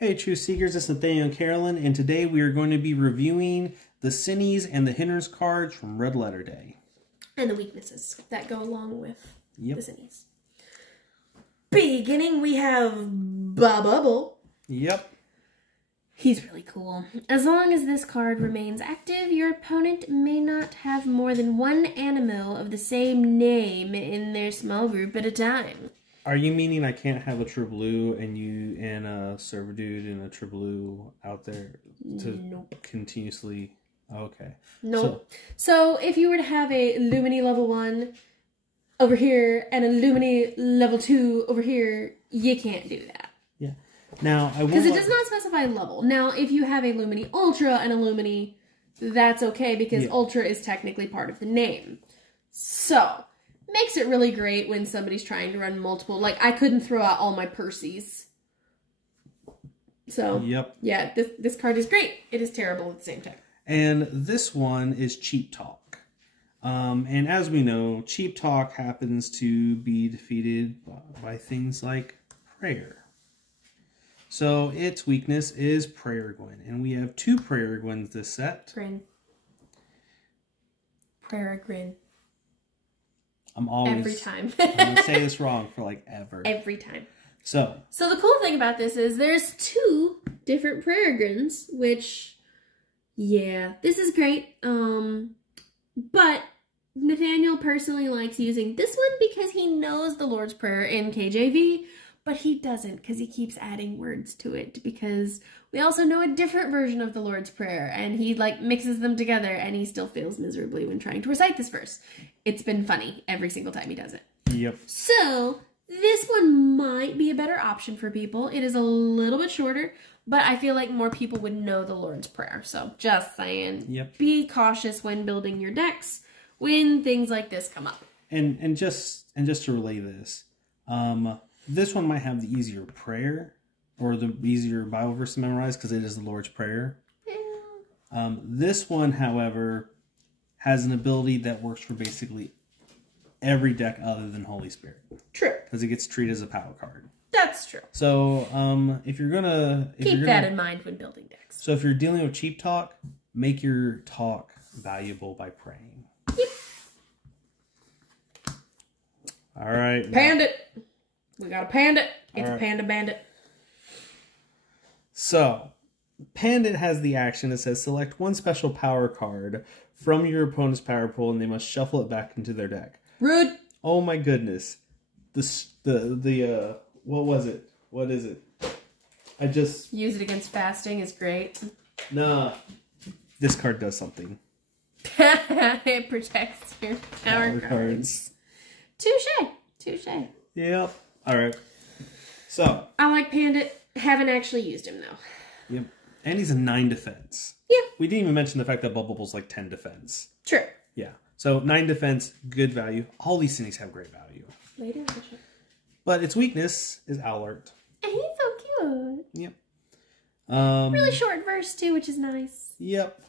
Hey Truth Seekers, it's Nathaniel and Carolyn, and today we are going to be reviewing the Sinnies and the Hindrances cards from Red Letter Day. And the weaknesses that go along with the Sinnies. Beginning, we have Bubble. Yep. He's really cool. As long as this card remains active, your opponent may not have more than one animal of the same name in their small group at a time. Are you meaning I can't have a true blue and a servitude and a true blue out there to continuously? Okay. Nope. So if you were to have a Lumini level 1 over here and a Lumini level 2 over here, you can't do that. Yeah. Now I will, because it does not specify level. Now, if you have a Lumini Ultra and a Lumini, that's okay because Ultra is technically part of the name. So makes it really great when somebody's trying to run multiple. Like, I couldn't throw out all my Perseus. So, yeah, this card is great. It is terrible at the same time. And this one is Cheap Talk. And as we know, Cheap Talk happens to be defeated by things like prayer. So its weakness is Prayer Gwen. And we have two Prayer Gwens this set. Grin. Prayer Grin. I'm always every time. I'm gonna say this wrong for like ever. Every time. So the cool thing about this is there's two different Peregrines, which, yeah, this is great. But Nathaniel personally likes using this one because he knows the Lord's Prayer in KJV, but he doesn't because he keeps adding words to it because we also know a different version of the Lord's Prayer and he like mixes them together and he still fails miserably when trying to recite this verse. It's been funny every single time he does it. Yep. So this one might be a better option for people. It is a little bit shorter, but I feel like more people would know the Lord's Prayer. So just saying, be cautious when building your decks when things like this come up. And just to relay this, this one might have the easier prayer or the easier Bible verse to memorize because it is the Lord's Prayer. Yeah. This one, however, has an ability that works for basically every deck other than Holy Spirit. True. Because it gets treated as a power card. That's true. So, if you're gonna... Keep that in mind when building decks. So if you're dealing with cheap talk, make your talk valuable by praying. Yep. All right. Pandit. We got a Pandit. It's a Panda Bandit. So, Pandit has the action that says select one special power card from your opponent's power pool and they must shuffle it back into their deck. Rude. Oh my goodness. What was it? What is it? I just... Use it against fasting is great. Nah. This card does something. It protects your power cards. Touche. Touche. Yep. Alright. So. I like Pandit. Haven't actually used him though. Yep. And he's a 9 defense. Yeah. We didn't even mention the fact that Bubble's like 10 defense. True. Yeah. So 9 defense, good value. All these Sinnies have great value. Later. But its weakness is Alert. And he's so cute. Yep. Really short verse too, which is nice. Yep.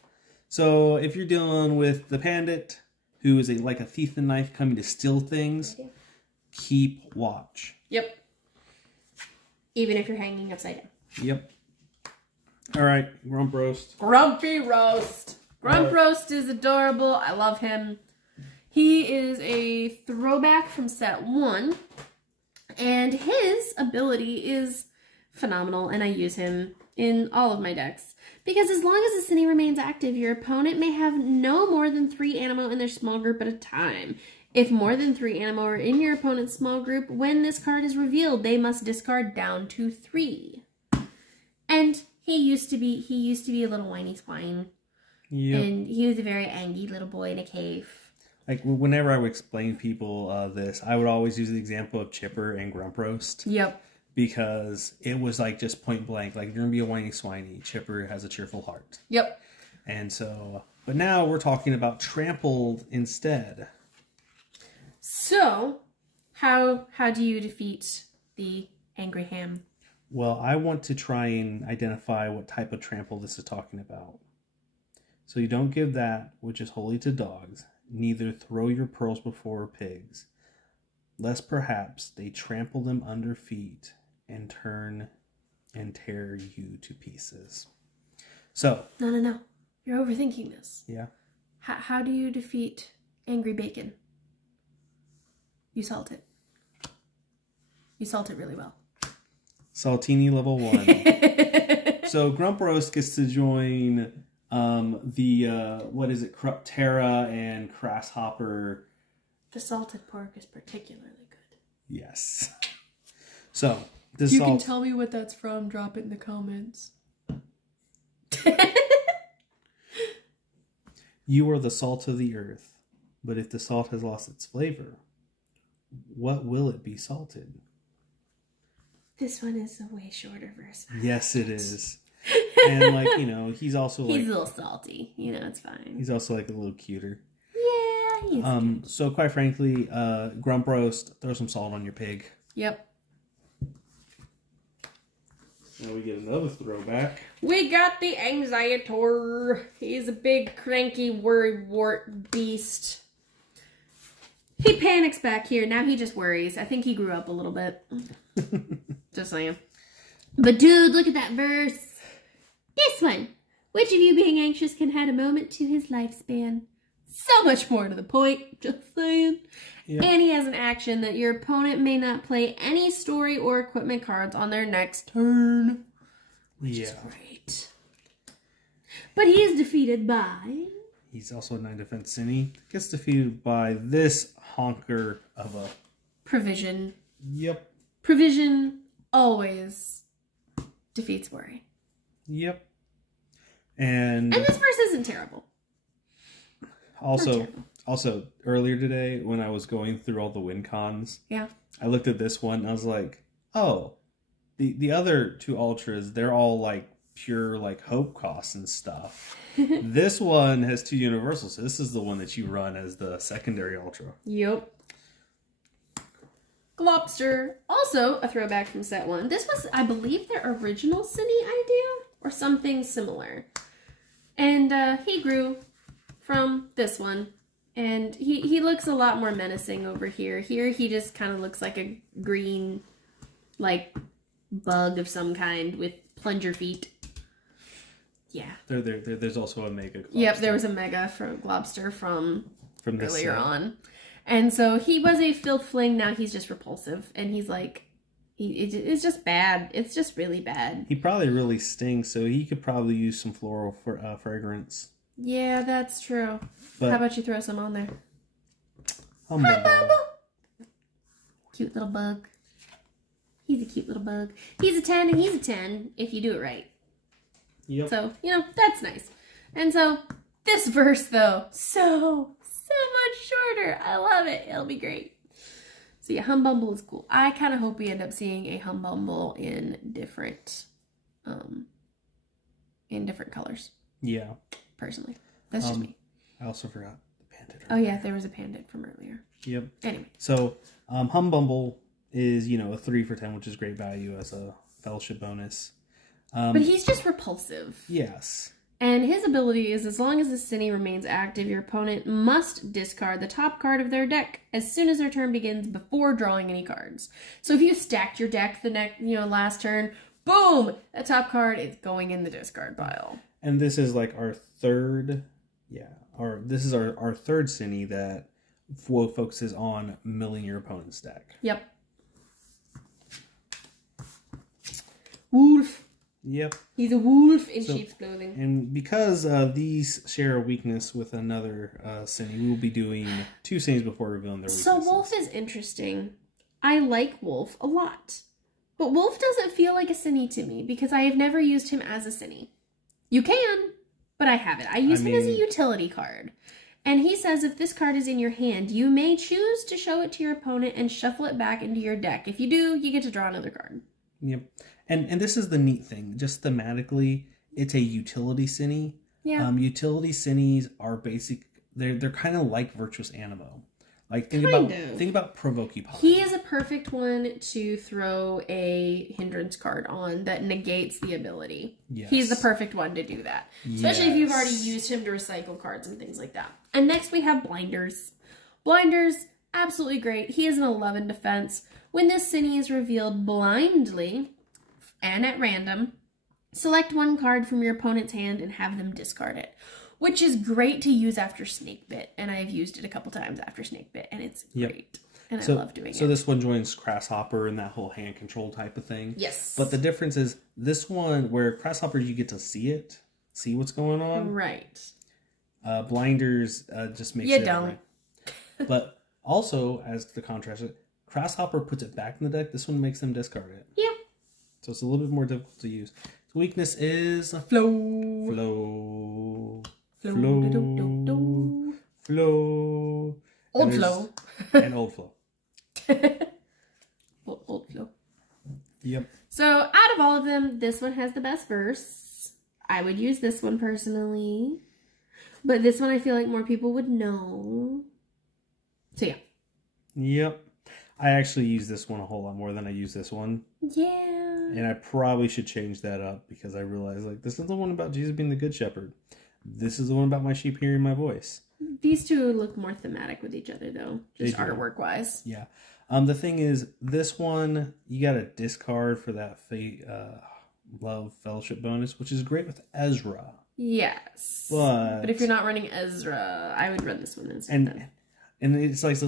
So if you're dealing with the Pandit, who is like a thief and knife coming to steal things, keep watch. Yep. Even if you're hanging upside down. Yep. All right, Grump Roast. Grumpy Roast. Grump Roast is adorable. I love him. He is a throwback from set 1. And his ability is phenomenal, and I use him in all of my decks. Because as long as the Sinnie remains active, your opponent may have no more than 3 animo in their small group at a time. If more than 3 animo are in your opponent's small group, when this card is revealed, they must discard down to 3. And he used to be a little whiny swine. Yep. And he was a very angry little boy in a cave. Like, whenever I would explain people this, I would always use the example of Chipper and Grump Roast. Yep. Because it was like just point blank. Like, if you're going to be a whiny swiney, Chipper has a cheerful heart. Yep. And so, but now we're talking about Trampled instead. So, how do you defeat the Angry Ham? Well, I want to try and identify what type of trample this is talking about. So you don't give that which is holy to dogs, neither throw your pearls before pigs, lest perhaps they trample them under feet and turn and tear you to pieces. So. No. You're overthinking this. Yeah. How do you defeat Angry Bacon? You salt it. You salt it really well. Saltini level 1. So Grump Roast gets to join what is it? Cruptera and Crasshopper. The salted pork is particularly good. Yes. So this you can tell me what that's from. Drop it in the comments. You are the salt of the earth, but if the salt has lost its flavor, what will it be salted? This one is a way shorter version. Yes, it is. And like, you know, he's also like... He's a little salty. You know, it's fine. He's also like a little cuter. Yeah, he's cute. So quite frankly, Grump Roast, throw some salt on your pig. Yep. Now we get another throwback. We got the Anxietor. He's a big, cranky, worrywart beast. He panics back here. Now he just worries. I think he grew up a little bit. Just saying. But dude, look at that verse. This one. Which of you being anxious can add a moment to his lifespan? So much more to the point. Just saying. Yep. And he has an action that your opponent may not play any story or equipment cards on their next turn. Which is great. But he is defeated by... He's also a 9 defense Sinnie. Gets defeated by this honker of a... Provision. Yep. Provision always defeats worry. Yep. And this verse isn't terrible. Also, earlier today, when I was going through all the win cons, I looked at this one and I was like, oh, the other 2 ultras, they're all like pure like hope costs and stuff. This one has 2 universals, so this is the one that you run as the secondary ultra. Yep. Globster, also a throwback from set 1. This was, I believe, their original Sinnie idea or something similar. And he grew from this one. And he looks a lot more menacing over here. Here he just kind of looks like a green, like, bug of some kind with plunger feet. Yeah. There's also a Mega Globster. Yep, there was a Mega from Globster from earlier set. on. And so he was a filth fling, now he's just repulsive. And he's like, it's just bad. It's just really bad. He probably really stinks, so he could probably use some floral fragrance. Yeah, that's true. But how about you throw some on there? Humble. Cute little bug. He's a cute little bug. He's a 10 and he's a 10 if you do it right. Yep. So, you know, that's nice. And so, this verse, though, so much shorter. I love it. It'll be great. So, yeah, Humbumble is cool. I kind of hope we end up seeing a Humbumble in different colors. Yeah. Personally. That's just me. I also forgot the Pandit. Oh, yeah, there was a Pandit from earlier. Yep. Anyway. So, Humbumble is, you know, a 3 for 10, which is great value as a fellowship bonus. But he's just repulsive. Yes. And his ability is, as long as the Sinnie remains active, your opponent must discard the top card of their deck as soon as their turn begins before drawing any cards. So if you stacked your deck the last turn, boom! That top card is going in the discard pile. And this is like our third, this is our third Sinnie that focuses on milling your opponent's deck. Yep. Wolf. Yep. He's a wolf in sheep's clothing. And because these share a weakness with another Sinnie, we will be doing 2 Sinnies before revealing their weaknesses. So Wolf is interesting. I like Wolf a lot. But Wolf doesn't feel like a Sinnie to me because I have never used him as a Sinnie. You can, but I haven't. I use him as a utility card. And he says if this card is in your hand, you may choose to show it to your opponent and shuffle it back into your deck. If you do, you get to draw another card. Yep. And this is the neat thing. Just thematically, it's a utility Sinnie. Yeah. Utility Sinnies are basic. They're kind of like Virtuous Animo. Like think about Provokey-Pine. He is a perfect one to throw a hindrance card on that negates the ability. Yes. He's the perfect one to do that. Especially if you've already used him to recycle cards and things like that. And next we have Blinders. Blinders, absolutely great. He is an 11 defense. When this Sinnie is revealed blindly, and at random, select one card from your opponent's hand and have them discard it, which is great to use after Snake Bit, and I've used it a couple times after Snake Bit, and it's great. And I love doing it. So this one joins Grasshopper and that whole hand control type of thing. Yes. But the difference is this one, where Grasshopper, you get to see what's going on. Right. Blinders just makes it... You don't. But also, as the contrast, Grasshopper puts it back in the deck. This one makes them discard it. Yeah. So it's a little bit more difficult to use. The weakness is flow. Old flow. And old flow. Old flow. Yep. So out of all of them, this one has the best verse. I would use this one personally. But this one I feel like more people would know. So yeah. Yep. I actually use this one a whole lot more than I use this one. Yeah. And I probably should change that up because I realized, like, this is the one about Jesus being the good shepherd. This is the one about my sheep hearing my voice. These two look more thematic with each other, though, just artwork-wise. Yeah. The thing is, this one, you got to discard for that Love Fellowship bonus, which is great with Ezra. Yes. But if you're not running Ezra, I would run this one instead. And it's like,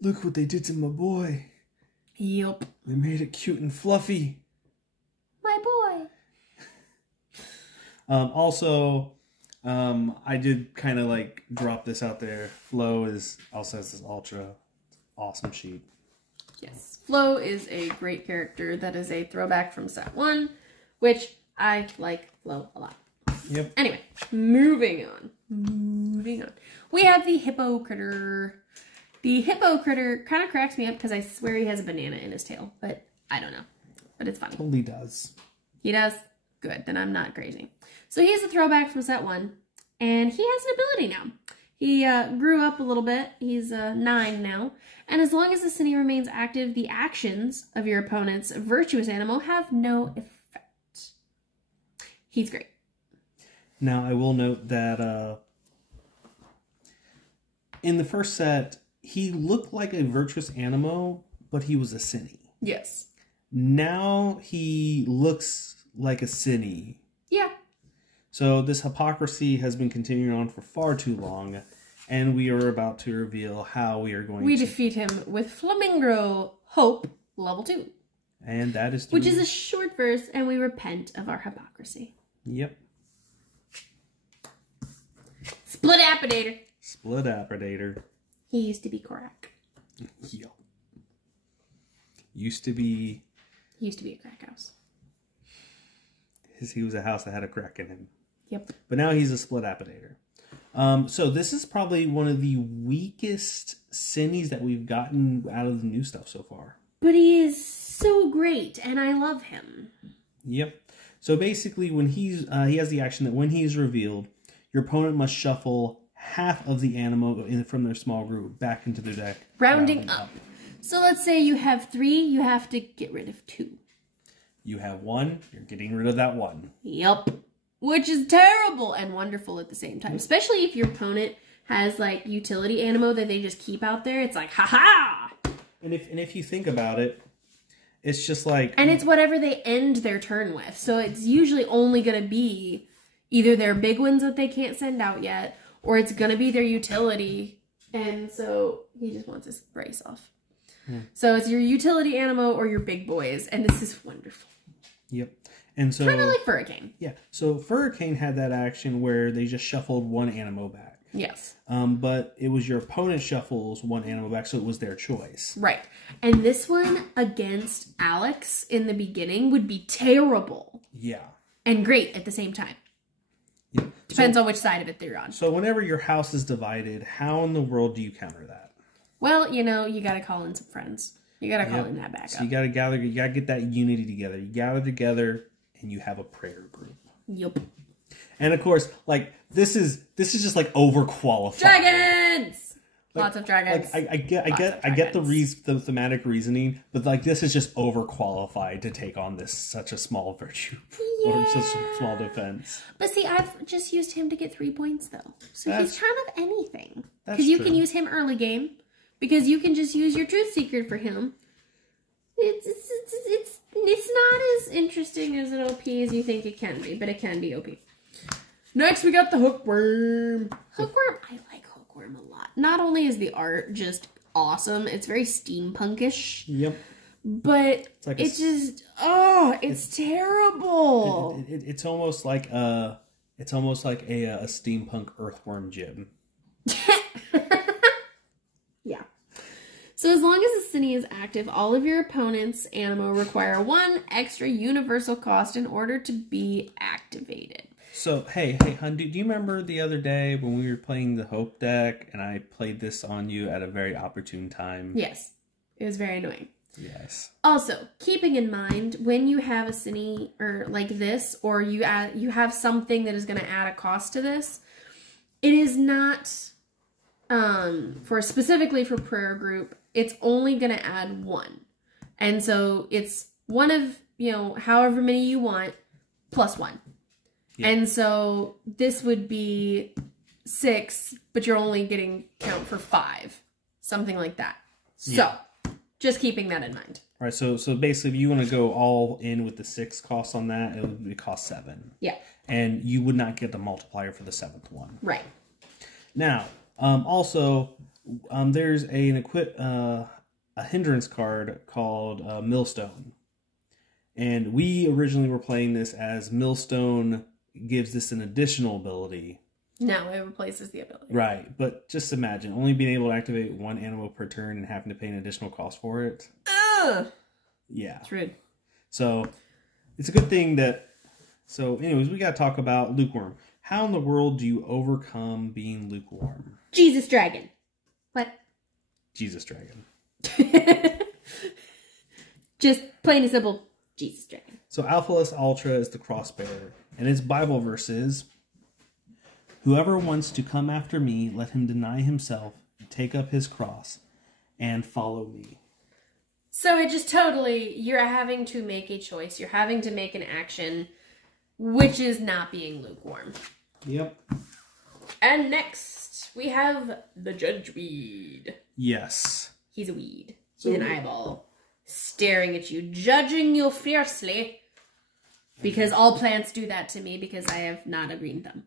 look what they did to my boy. Yup. They made it cute and fluffy. My boy. Also, I did kind of like drop this out there. Flo also has this ultra awesome sheet. Yes. Flo is a great character that is a throwback from set 1, which I like Flo a lot. Yep. Anyway, moving on. We have the Hippo Critter. The Hippo Critter kind of cracks me up because I swear he has a banana in his tail, but I don't know. But it's funny. Totally does. He does? Good, then I'm not crazy. So he's a throwback from set 1, and he has an ability now. He grew up a little bit. He's 9 now. And as long as the Sinnie remains active, the actions of your opponent's virtuous animal have no effect. He's great. Now, I will note that in the first set, he looked like a virtuous animal, but he was a Sinnie. Yes. Now he looks like a Sinnie. Yeah. So this hypocrisy has been continuing on for far too long, and we are about to reveal how we are going to... We defeat him with Flamingo Hope level 2. And that is... Which is a short verse, and we repent of our hypocrisy. Yep. Split Appedator. Split Appedator. He used to be Korak. Yep. Used to be... He used to be a crack house. He was a house that had a crack in him. Yep. But now he's a split appedator. So this is probably one of the weakest Sinnies that we've gotten out of the new stuff so far. But he is so great, and I love him. Yep. So basically, when he has the action that when he's revealed, your opponent must shuffle half of the animal from their small group back into their deck. Rounding up. So let's say you have 3, you have to get rid of 2. You have 1, you're getting rid of that 1. Yep. Which is terrible and wonderful at the same time. Especially if your opponent has, like, utility animo that they just keep out there. It's like, ha-ha! And if you think about it, it's just like... And it's whatever they end their turn with. So it's usually only going to be either their big ones that they can't send out yet, or it's going to be their utility. And so he just wants his brace off. So it's your utility animo or your big boys. And this is wonderful. Yep. And so... Kind of like Furricane. Yeah. So Furricane had that action where they just shuffled 1 animo back. Yes. But it was your opponent shuffles 1 animo back, so it was their choice. Right. And this one against Alex in the beginning would be terrible. Yeah. And great at the same time. Yeah. Depends on which side of it they're on. So whenever your house is divided, how in the world do you counter that? Well, you know, you got to call in some friends. You got to call in that backup. So you got to gather, you got to get that unity together. You gather together and you have a prayer group. Yup. And of course, like, this is just like overqualified. Dragons! Lots of dragons. Like, I get the thematic reasoning, but like this is just overqualified to take on such a small virtue. Yeah. Or such a small defense. But see, I've just used him to get 3 points though. So he's kind of anything. That's Because you true. can use him early game. Because you can just use your Truth Secret for him. It's not as interesting as an OP as you think it can be, but it can be OP. Next, we got the Hookworm. Hookworm, I like Hookworm a lot. Not only is the art just awesome, it's very steampunkish. Yep. But it's terrible. It's almost like a steampunk earthworm jib. Yeah. So as long as the Sinnie is active, all of your opponent's ammo require 1 extra universal cost in order to be activated. So, hey, hun, do you remember the other day when we were playing the Hope deck and I played this on you at a very opportune time? Yes. It was very annoying. Yes. Also, keeping in mind, when you have a Sinnie or like this, or you have something that is going to add a cost to this, it is not specifically for prayer group. It's only going to add 1, and so it's one of however many you want plus 1, yeah. And so this would be 6, but you're only getting count for 5, something like that. So. Yeah. Just keeping that in mind. All right, so basically, if you want to go all in with the 6 costs on that, it would cost 7. Yeah. And you would not get the multiplier for the 7th one. Right. Now, also, there's a hindrance card called Millstone. And we originally were playing this as Millstone gives this an additional ability. No, it replaces the ability. Right, but just imagine only being able to activate 1 animal per turn and having to pay an additional cost for it. Yeah. It's rude. So, it's a good thing that... So, anyways, we got to talk about Lukeworm. How in the world do you overcome being lukewarm? Jesus Dragon. What? Jesus Dragon. Just plain and simple, Jesus Dragon. So, Alphaless Ultra is the crossbearer. And its Bible verse is... Whoever wants to come after me, let him deny himself, take up his cross, and follow me. So it just totally, you're having to make a choice. You're having to make an action, which is not being lukewarm. Yep. And next, we have the Judge Weed. Yes. He's a weed. He's an eyeball. Staring at you, judging you fiercely. Because all plants do that to me because I have not a green thumb.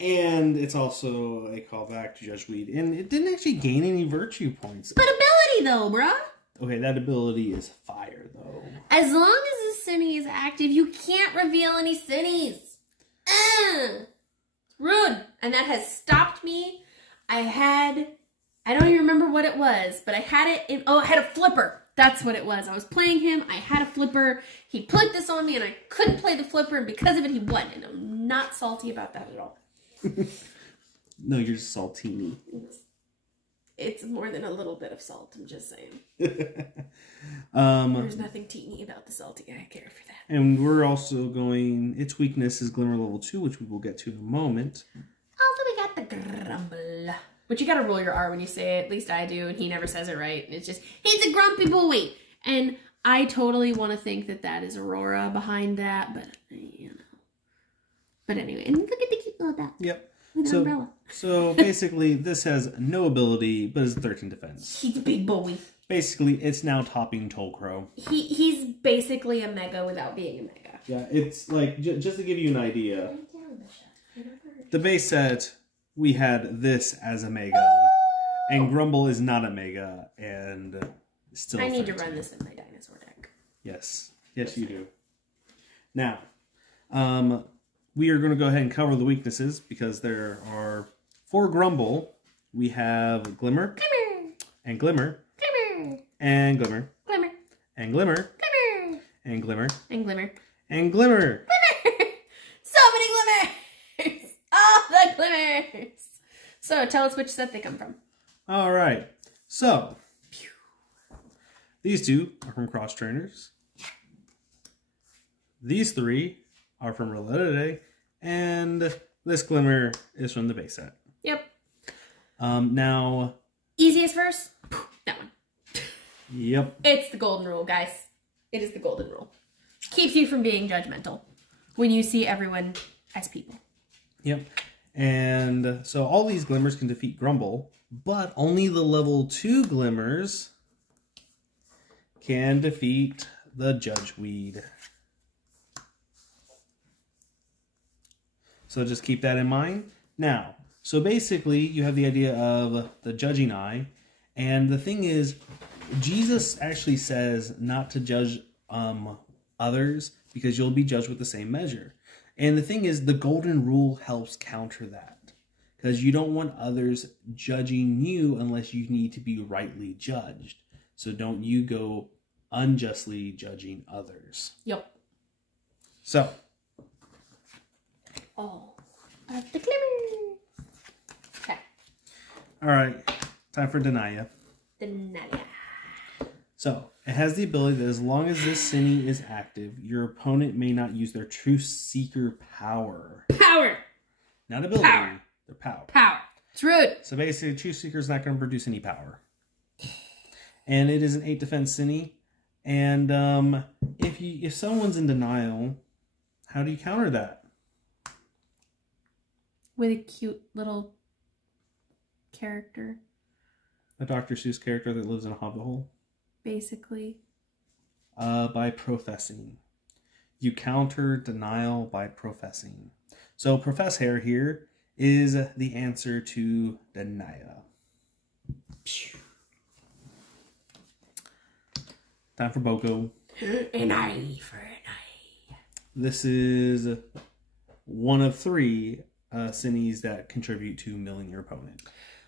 And it's also a callback to Judge Weed. And it didn't actually gain any virtue points. But ability, though, bruh. Okay, that ability is fire, though. As long as the Sinnie is active, you can't reveal any Sinnies. It's rude. And that has stopped me. I don't even remember what it was, but I had it in, I had a flipper. That's what it was. I was playing him. I had a flipper. He put this on me, and I couldn't play the flipper, and because of it, he won. And I'm not salty about that at all. No, you're saltini. It's more than a little bit of salt, I'm just saying. There's nothing teeny about the salty. I care for that. And we're also going... Its weakness is Glimmer level 2, which we will get to in a moment. Also, we got the Grumble. But you gotta roll your R when you say it. At least I do, and he never says it right. And it's just, he's a grumpy boy. And I totally want to think that that is Aurora behind that, but, But anyway, and look at the cute little dot. Yep. With an umbrella. So basically, this has no ability, but it's 13 defense. He's a big boy. Basically, it's now topping Tollcrow. He's basically a mega without being a mega. Yeah, it's like, just to give you an idea, the base set, we had this as a mega, and Grumble is not a mega, and still I need to run this in my dinosaur deck. Yes. Yes, you do. Now, we are going to go ahead and cover the weaknesses, because there are, for Grumble, we have Glimmer, and Glimmer, and Glimmer, and Glimmer, and Glimmer, and Glimmer, and Glimmer. So many glimmers! All the glimmers! So, tell us which set they come from. All right. So, these 2 are from Cross Trainers. These 3 are from RLD, and this Glimmer is from the base set. Yep. Now... Easiest verse? That one. Yep. It's the golden rule, guys. It is the golden rule. Keeps you from being judgmental when you see everyone as people. Yep. And so all these Glimmers can defeat Grumble, but only the level 2 Glimmers can defeat the Judge Weed. So just keep that in mind. Now, so basically you have the idea of the judging eye. And the thing is, Jesus actually says not to judge others because you'll be judged with the same measure. And the thing is, the golden rule helps counter that. Because you don't want others judging you unless you need to be rightly judged. So don't you go unjustly judging others. Yep. So. All of the glimmers. Okay. All right. Time for Danaya. Danaya. So, it has the ability that as long as this Sinnie is active, your opponent may not use their Truth Seeker power. Power! Not ability. Power. Their power. Power. It's rude. So basically, Truth Seeker is not going to produce any power. And it is an 8 defense Sinnie. And if someone's in denial, how do you counter that? With a cute little character. A Dr. Seuss character that lives in a hobbit hole? Basically. By professing. You counter denial by professing. So Profess Hair here is the answer to Danaya. Time for Boko. An eye for an eye. This is one of 3 Sinnies that contribute to milling your opponent.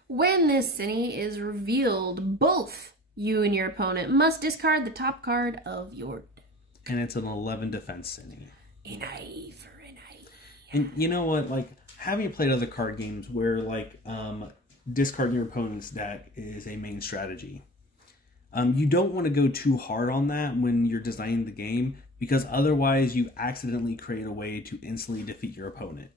When this Sinnie is revealed, both you and your opponent must discard the top card of your deck. And it's an 11 defense Sinnie. An eye for an eye. And you know what? Like, have you played other card games where, like, discarding your opponent's deck is a main strategy? You don't want to go too hard on that when you're designing the game, because otherwise you accidentally create a way to instantly defeat your opponent.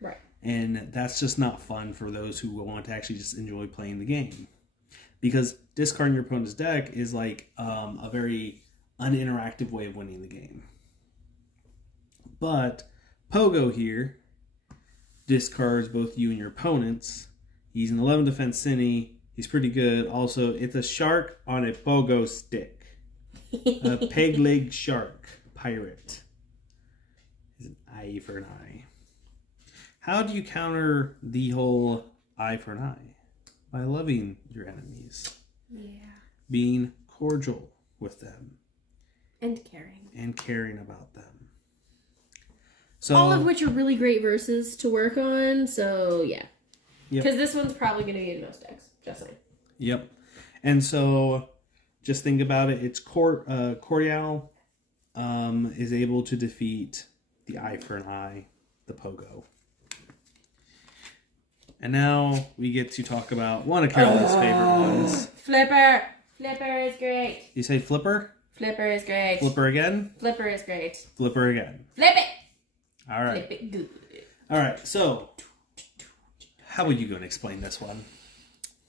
Right. And that's just not fun for those who want to actually just enjoy playing the game. Because discarding your opponent's deck is like a very uninteractive way of winning the game. But Pogo here discards both you and your opponents. He's an 11 defense Sinnie. He's pretty good. Also, it's a shark on a pogo stick. A peg-legged shark pirate. It's an eye for an eye. How do you counter the whole eye for an eye? By loving your enemies. Yeah. Being cordial with them. And caring. And caring about them. So, all of which are really great verses to work on, so yeah. Yep. Because this one's probably going to be in most decks. Just saying. Yep. And so, just think about it. It's Cordial is able to defeat the eye for an eye, the Pogo. And now we get to talk about one of Carolyn's favorite ones. Flipper. Flipper is great. You say Flipper? Flipper is great. Flipper again? Flipper is great. Flipper again. Flip it. All right. Flip it good. All right. So, how are you going to explain this one?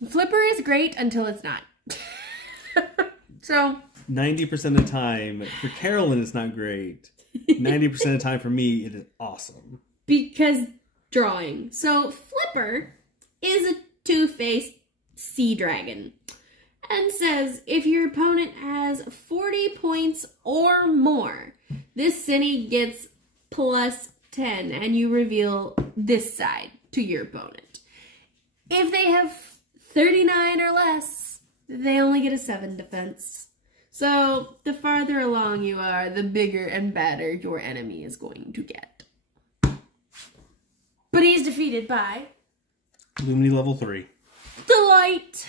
Flipper is great until it's not. So 90% of the time, for Carolyn, it's not great. 90% of the time, for me, it is awesome. Because drawing. So Flipper is a two-faced sea dragon. And says, if your opponent has 40 points or more, this Sinnie gets plus 10, and you reveal this side to your opponent. If they have 39 or less, they only get a 7 defense. So, the farther along you are, the bigger and badder your enemy is going to get. But he's defeated by... Lumini level 3. Delight!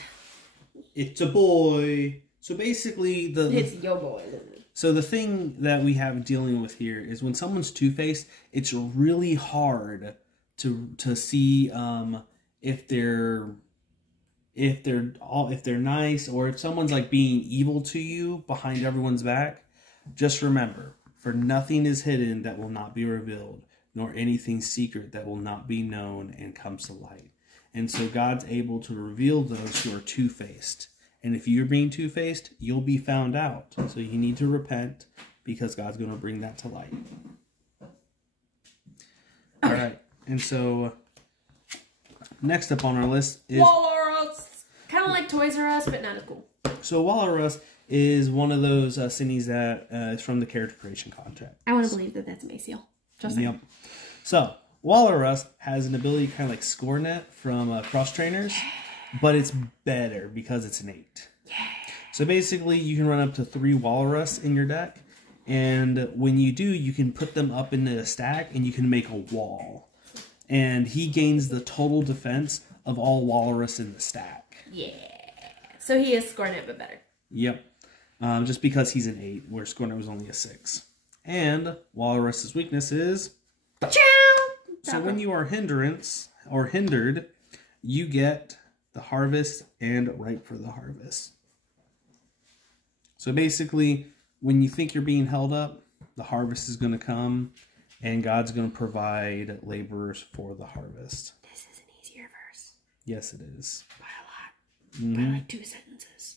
It's a boy. So basically, It's your boy, isn't it? So the thing that we have dealing with here is when someone's two-faced, it's really hard to see if they're nice, or if someone's like being evil to you behind everyone's back. Just remember, for nothing is hidden that will not be revealed, nor anything secret that will not be known and comes to light. And so God's able to reveal those who are two-faced. And if you're being two-faced, you'll be found out. So you need to repent, because God's going to bring that to light. All right. And so next up on our list is... Walrus! Kind of like Toys R Us, but not as cool. So Walrus is one of those Sinnies that is from the character creation contract. I want to believe that that's Maciel. Just saying. Yep. So, Walrus has an ability kind of like Scornet from Cross Trainers, but it's better because it's an 8. Yeah. So basically, you can run up to 3 Walrus in your deck, and when you do, you can put them up into a stack, and you can make a wall. And he gains the total defense of all Walrus in the stack. Yeah. So he is Scornet, but better. Yep. Just because he's an 8, where Scornet was only a 6. And Walrus's weakness is... So when you are hindered, you get the harvest and ripe for the harvest. So basically, when you think you're being held up, the harvest is going to come, and God's going to provide laborers for the harvest. This is an easier verse. Yes, it is. By a lot. By like 2 sentences.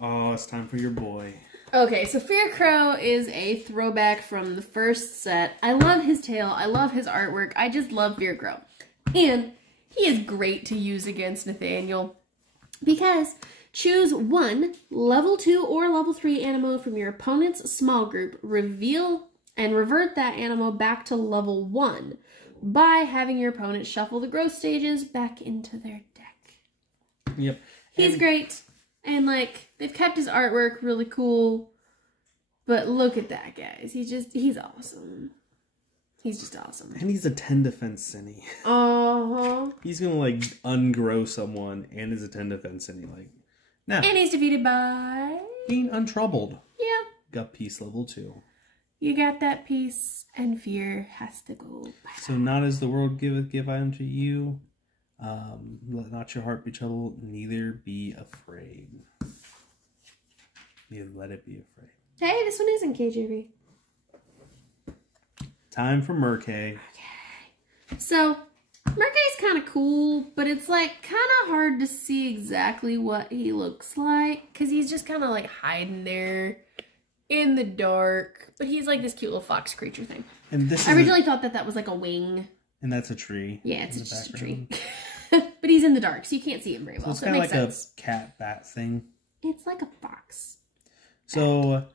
Oh, it's time for your boy. Okay, so Fear Crow is a throwback from the first set. I love his tail. I love his artwork. I just love Fear Crow. And he is great to use against Nathaniel because choose 1 level 2 or level 3 animal from your opponent's small group, reveal and revert that animal back to level 1 by having your opponent shuffle the growth stages back into their deck. Yep. He's great. And, like, they've kept his artwork really cool. But look at that, guys. He's awesome. He's just awesome. And he's a 10 defense Sinnie. Uh-huh. He's going to, like, ungrow someone and is a 10 defense Sinnie. Like, nah. And he's defeated by... Being untroubled. Yeah. Got peace level 2. You got that peace, and fear has to go. So not as the world giveth, give I unto you. Let not your heart be troubled, neither be afraid. Neither let it be afraid. Hey, this one isn't KJV. Time for Murkay. Okay. So, Murkay's kind of cool, but it's like kind of hard to see exactly what he looks like. Because he's just kind of like hiding there in the dark. But he's like this cute little fox creature thing. And this I originally thought that was like a wing. And that's a tree. Yeah, it's just a tree. But he's in the dark, so you can't see him very well. So it's so kind it of makes like sense. a cat bat thing. It's like a fox. So,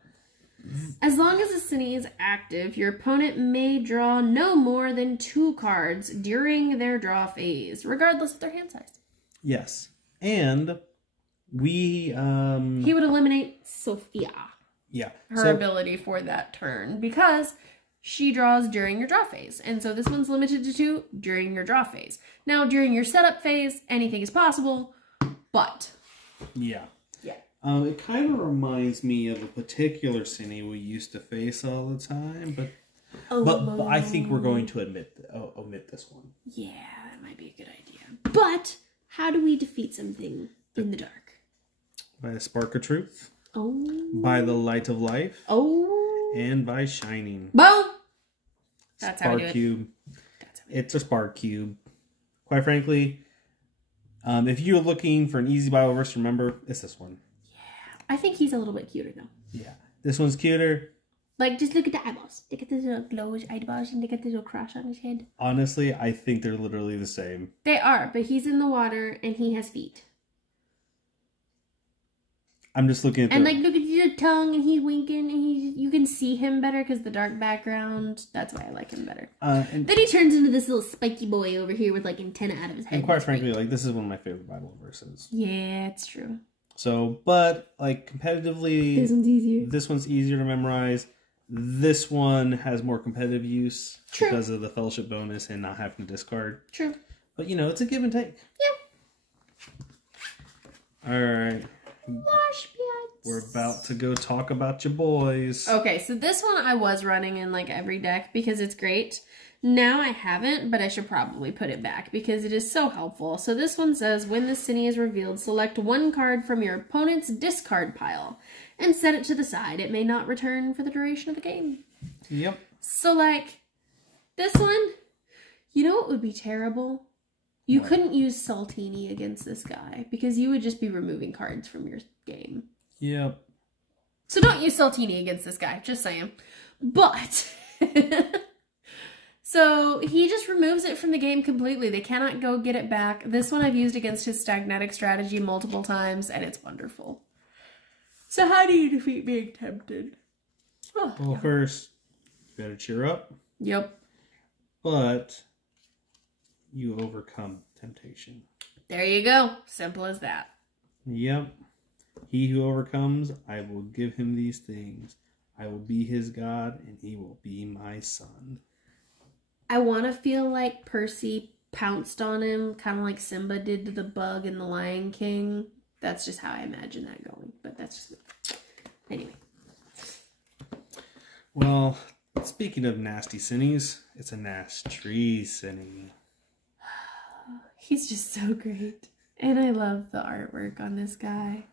as long as a Sinnie is active, your opponent may draw no more than 2 cards during their draw phase, regardless of their hand size. Yes. And we... He would eliminate Sophia. Yeah. Her ability for that turn, because she draws during your draw phase. And so this one's limited to 2 during your draw phase. Now, during your setup phase, anything is possible, but... Yeah. Yeah. It kind of reminds me of a particular Sinnie we used to face all the time, but I think we're going to omit this one. Yeah, that might be a good idea. But how do we defeat something in the dark? By a spark of truth. Oh. By the light of life. Oh. And by shining. Boom. That's spark how we do it. cube. It's a spark cube. Quite frankly, if you're looking for an easy Bible verse to remember, it's this one. I think he's a little bit cuter, though. Yeah. This one's cuter. Like, just look at the eyeballs. Look at the little glowish eyeballs and look at the little cross on his head. Honestly, I think they're literally the same. They are, but he's in the water and he has feet. I'm just looking at and, like, look at your tongue and he's winking and you can see him better because the dark background. That's why I like him better. And then he turns into this little spiky boy over here with, like, antenna out of his head. And quite frankly, like, this is one of my favorite Bible verses. Yeah, it's true. So, but, like, competitively... This one's easier. This one's easier to memorize. This one has more competitive use. True. Because of the fellowship bonus and not having to discard. True. But, you know, it's a give and take. Yeah. Alright. Wash pits. We're about to go talk about your boys. Okay, so this one I was running in, like, every deck because it's great. Now I haven't, but I should probably put it back because it is so helpful. So this one says, when the Sinnie is revealed, select 1 card from your opponent's discard pile and set it to the side. It may not return for the duration of the game. Yep. So, like, this one, you know what would be terrible? You couldn't use Saltini against this guy because you would just be removing cards from your game. Yep. So don't use Saltini against this guy, just saying. But... So he just removes it from the game completely. They cannot go get it back. This one I've used against his stagnatic strategy multiple times, and it's wonderful. So how do you defeat being tempted? Oh, well, yeah. first, you gotta cheer up. Yep. But you overcome temptation. There you go. Simple as that. Yep. He who overcomes, I will give him these things. I will be his God, and he will be my son. I want to feel like Percy pounced on him, kind of like Simba did to the bug in The Lion King. That's just how I imagine that going, but that's just me. Anyway. Well, speaking of nasty Sinnies, it's a nasty Sinnie. He's just so great. And I love the artwork on this guy.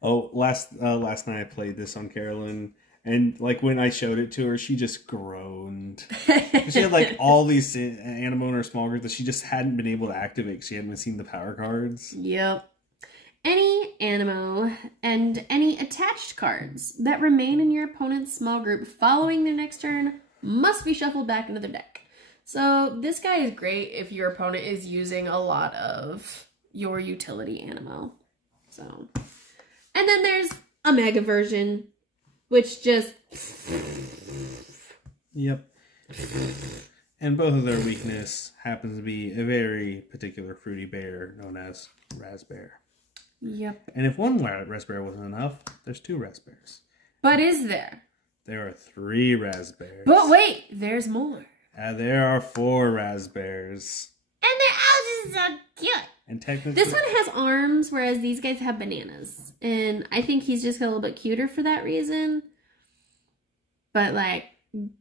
Oh, last night I played this on Carolyn, and like when I showed it to her, she just groaned. She had like all these Animo in her small group that she just hadn't been able to activate because she hadn't seen the power cards. Yep. Any Animo and any attached cards that remain in your opponent's small group following their next turn must be shuffled back into their deck. So this guy is great if your opponent is using a lot of your utility Animo. So, and then there's a mega version, which just... Yep. And both of their weakness happens to be a very particular fruity bear known as Raspberry. Yep. And if one Raspberry wasn't enough, there's 2 Raspberries. But is there? There are 3 Raspberries. But wait, there's more. There are 4 Raspberries. And their houses are cute. And technically... This one has arms, whereas these guys have bananas. And I think he's just a little bit cuter for that reason. But, like,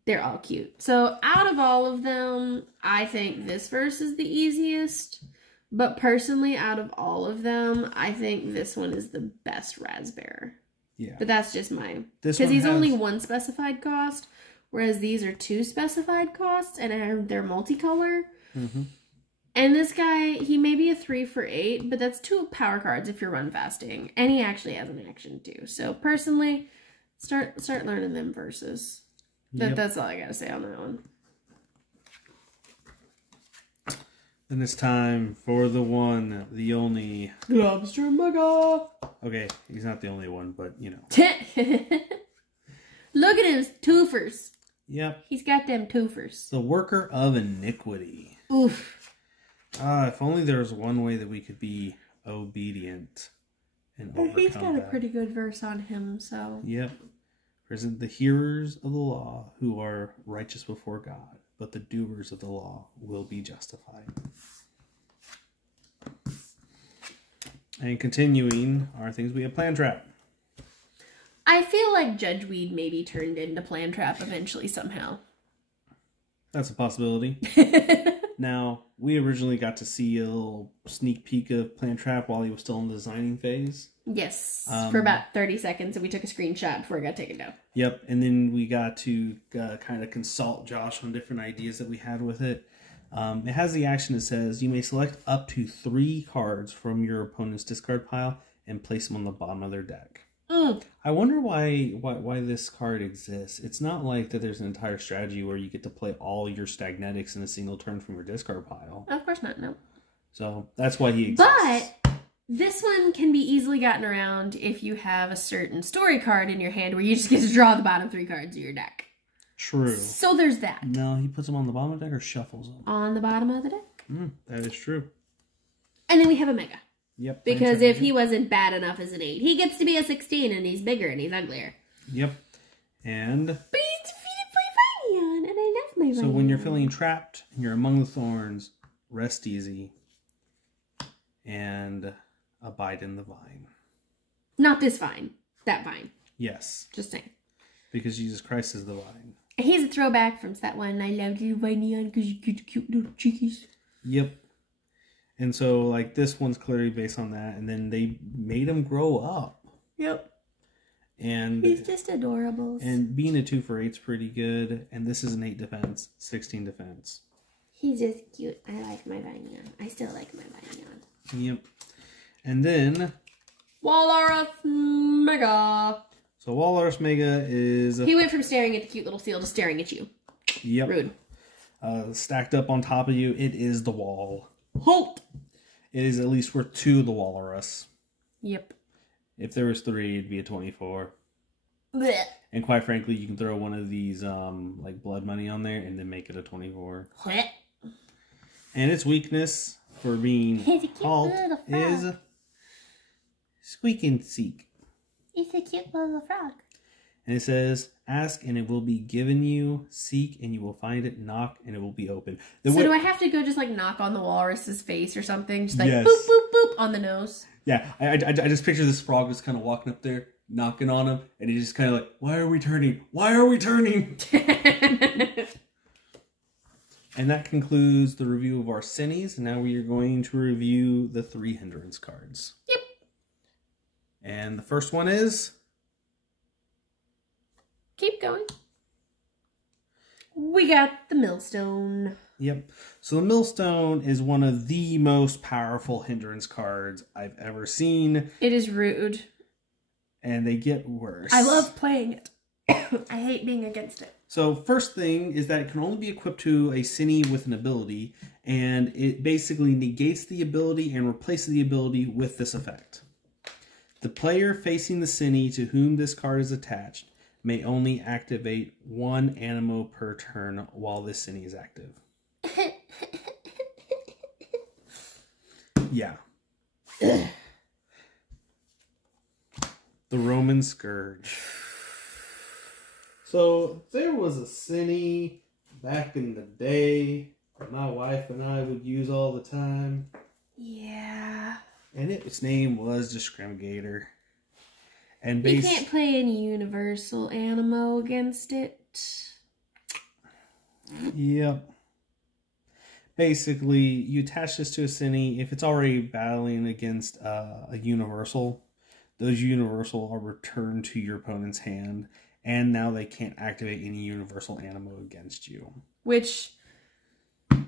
they're all cute. So, out of all of them, I think this verse is the easiest. But personally, out of all of them, I think this one is the best Raspberry. Yeah. But that's just mine. This Because one he's has... only 1 specified cost, whereas these are 2 specified costs, and they're multicolor. Mm-hmm. And this guy, he may be a 3 for 8, but that's 2 power cards if you're run fasting. And he actually has an action too. So personally, start learning them verses. Yep. That's all I gotta say on that one. And it's time for the one, the only... Lobster Mega! Okay, he's not the only one, but you know. Look at his twofers. Yep. He's got them twofers. The Worker of Iniquity. Oof. If only there was one way that we could be obedient and overcome He's got a that. pretty good verse on him, so... Yep. Present the hearers of the law who are righteous before God, but the doers of the law will be justified. And continuing our things, we have Plan Trap. I feel like Judge Weed maybe turned into Plan Trap eventually somehow. That's a possibility. Now, we originally got to see a little sneak peek of Plan Trap while he was still in the designing phase. Yes, for about 30 seconds, and we took a screenshot before it got taken down. Yep, and then we got to kind of consult Josh on different ideas that we had with it. It has the action that says, you may select up to 3 cards from your opponent's discard pile and place them on the bottom of their deck. I wonder why this card exists. It's not like that there's an entire strategy where you get to play all your Stagnetics in a single turn from your discard pile. Of course not, no. So that's why he exists. But this one can be easily gotten around if you have a certain story card in your hand where you just get to draw the bottom 3 cards of your deck. True. So there's that. No, he puts them on the bottom of the deck or shuffles them? On the bottom of the deck. That is true. And then we have a Mega. Yep. Because if he wasn't bad enough as an 8, he gets to be a 16 and he's bigger and he's uglier. Yep. And... But he's defeated by Vinyon, and I love my Vinyon. So when you're feeling trapped and you're among the thorns, rest easy and abide in the vine. Not this vine. That vine. Yes. Just saying. Because Jesus Christ is the vine. He's a throwback from that one. I loved you, Vinyon, because you get cute little cheekies. Yep. And so, like, this one's clearly based on that. And then they made him grow up. Yep. And he's just adorable. And being a 2 for 8's pretty good. And this is an 8 defense, 16 defense. He's just cute. I like my Vinyon. I still like my Vinyon. Yep. And then... Walrus Mega. So Walrus Mega is... He went from staring at the cute little seal to staring at you. Yep. Rude. stacked up on top of you. It is the wall. Halt! It is at least worth 2 of the walrus. Yep. If there was 3, it'd be a 24. Blech. And quite frankly, you can throw one of these like blood money on there and then make it a 24. Blech. And its weakness for being halt is squeak and seek. It's a cute little frog. And it says, ask and it will be given you, seek and you will find it, knock and it will be open. So do I have to go just like knock on the walrus's face or something? Just like Yes. boop, boop, boop on the nose? Yeah, I just picture this frog just kind of walking up there, knocking on him, and he's just kind of like, why are we turning? Why are we turning? And that concludes the review of our Sinnies. Now we are going to review the 3 hindrance cards. Yep. And the first one is... Keep going. We got the Millstone. Yep. So the Millstone is one of the most powerful hindrance cards I've ever seen. It is rude. And they get worse. I love playing it. I hate being against it. So first thing is that it can only be equipped to a Sinnie with an ability, and it basically negates the ability and replaces the ability with this effect. The player facing the Sinnie to whom this card is attached may only activate 1 animo per turn while this Sinnie is active. Yeah. The Roman Scourge. So there was a Sinnie back in the day that my wife and I would use all the time. Yeah. And its name was Discriminator. And You can't play any universal animo against it. Yep. Basically, you attach this to a Sinnie. If it's already battling against a universal, those universal are returned to your opponent's hand. And now they can't activate any universal animo against you. Which,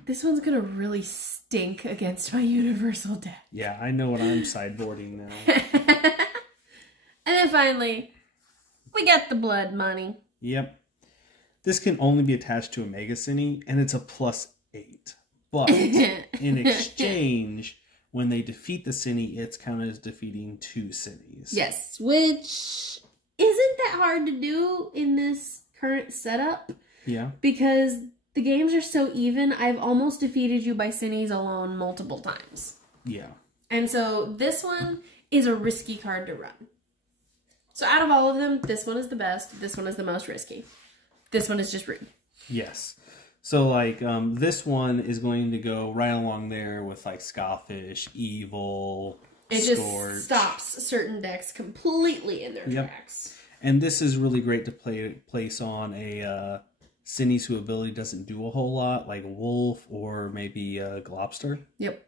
this one's going to really stink against my universal deck. Yeah, I know what I'm sideboarding now. And then finally, we got the blood money. Yep. This can only be attached to a Mega Sinnie, and it's a +8. But in exchange, when they defeat the Sinnie, it's counted as defeating 2 Sinnies. Yes, which isn't that hard to do in this current setup. Yeah. Because the games are so even, I've almost defeated you by Sinnies alone multiple times. Yeah. And so this one is a risky card to run. So out of all of them, this one is the best. This one is the most risky. This one is just rude. Yes. So, like, this one is going to go right along there with, like, Scoffish, Evil, It Scourge. just stops certain decks completely in their tracks. And this is really great to place on a Sinnies whose ability doesn't do a whole lot, like Wolf or maybe Globster. Yep.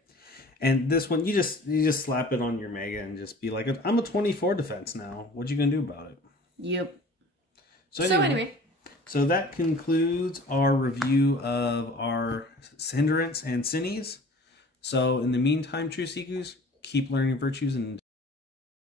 And this one, you just slap it on your Mega and just be like, I'm a 24 defense now. What you gonna do about it? Yep. So anyway. So that concludes our review of our Hindrance and Sinnies. So in the meantime, True Seekers, keep learning virtues and